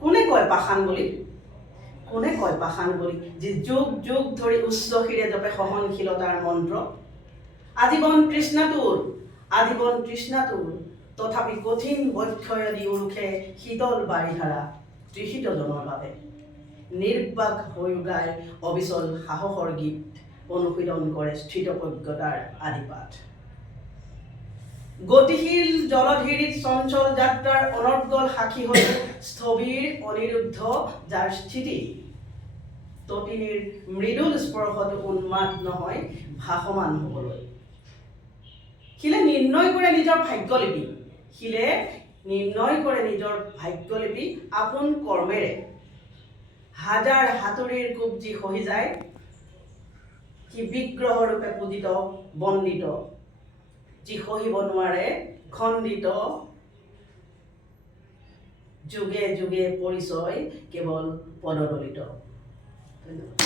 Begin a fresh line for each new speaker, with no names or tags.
কোনে কয় পাষাণ বুলি? কোনে কয় পাষাণ বুলি? যি যুগ যুগ ধৰি উচ্চ জপে সহনশীলতাৰ মন্ত্ৰ। আজীৱন তৃষ্ণাটোৰ আজীৱন তৃষ্ণাটোৰ তথাপি কঠিন বক্ষয়দি উৰুখে শীতল বাৰিধাৰা তৃষিতজনৰ বাবে। নিৰ্বাক হৈ গাই অবিচল সাহসৰ গীত, অনুশীলন কৰে স্থিতপ্ৰজ্ঞতাৰ আদিপাঠ। গতিশীল জলধিৰিত চঞ্চল যাত্ৰাৰ অনৰ্গল সাক্ষী হৈ স্থবিৰ অনিৰুদ্ধ যাৰ স্থিতি। তটিনীৰ মৃদুল স্পৰ্শত উন্মাদ নহয়, ভাসমান হ'বলৈ। শিলে নিৰ্ণয় কৰে নিজৰ ভাগ্যলিপি। শিলে নিৰ্ণয় কৰে নিজৰ ভাগ্যলিপি আপোন কৰ্মেৰে। হাজাৰ হাতুৰিৰ কোব যি সহি যায়, সি বিগ্ৰহৰূপে পূজিত, বন্দিত। যি সহিব নোৱাৰে, খণ্ডিত যুগে যুগে পরিচয় কেবল পদদলিত ধন্যবাদ।